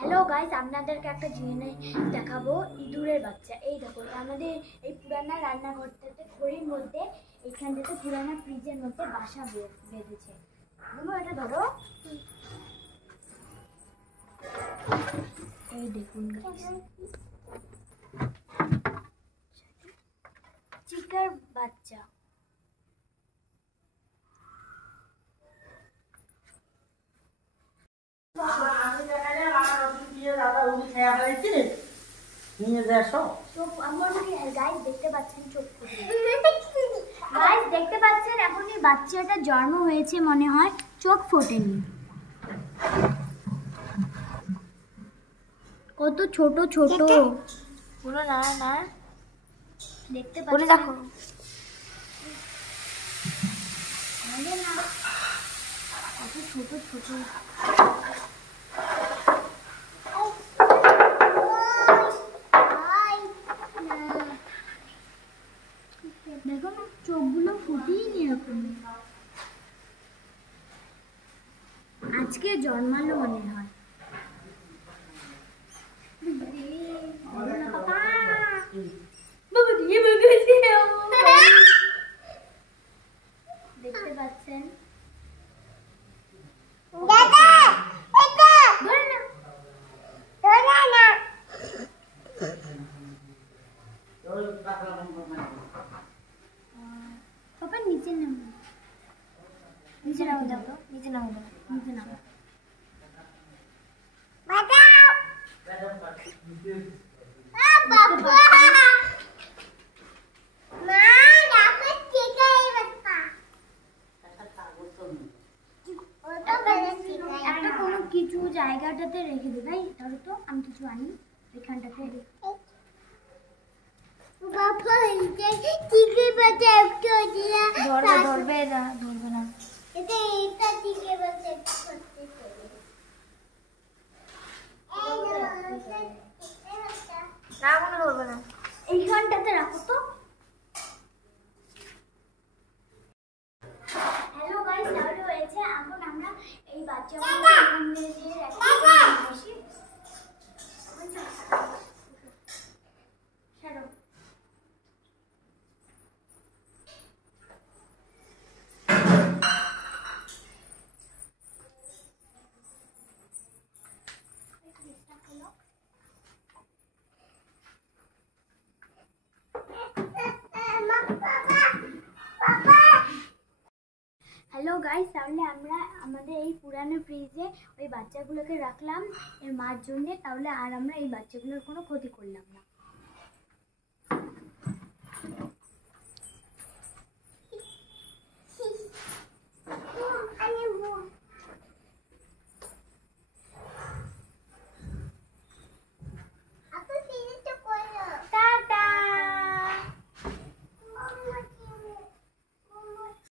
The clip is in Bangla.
হ্যালো গাইস, আপনাদেরকে একটা জিনিস দেখাবো। ইঁদুরের বাচ্চা। এই দেখো, আমাদের এই পুরানা রান্নাঘরটাতে ঘড়ির মধ্যে এইখানটাতে পুরানা ফ্রিজের মধ্যে বাসা বেঁধেছে। এটা ধরো, এই দেখুন চিকার বাচ্চা। এখনই বাচ্চাটা জন্ম হয়েছে, মনে হয় চোখ ফোটেনি। কত ছোট ছোট পুরো না না দেখতে পাচ্ছেন, দেখো না কত ছোট ছোট। দেখো না, চোখগুলো ফুটিয়ে নি এরকম। আজকে জন্মালো মনে হয়। দেখতে পাচ্ছেন পাপা, নিচে নামো, নিচে নামো, দেখো নিচে নামো, নিচে নামো। একটা কোনো কিছু জায়গাটাতে রেখে দেবে, ধরো তো, আমি কিছু আনি এখানটাতে। ধরবে না, ধরবে না। এইখানটাতে রাখো তো। হ্যালো গাইস, তাহলে হয়েছে। এখন আমরা এই বাচ্চাগুলোকে এখানে দিয়ে রাখি। হ্যালো গাইস, তাহলে আমরা আমাদের এই পুরানো ফ্রিজে ওই বাচ্চাগুলোকে রাখলাম এর মার জন্যে। তাহলে আর আমরা এই বাচ্চাগুলোর কোনো ক্ষতি করলাম না।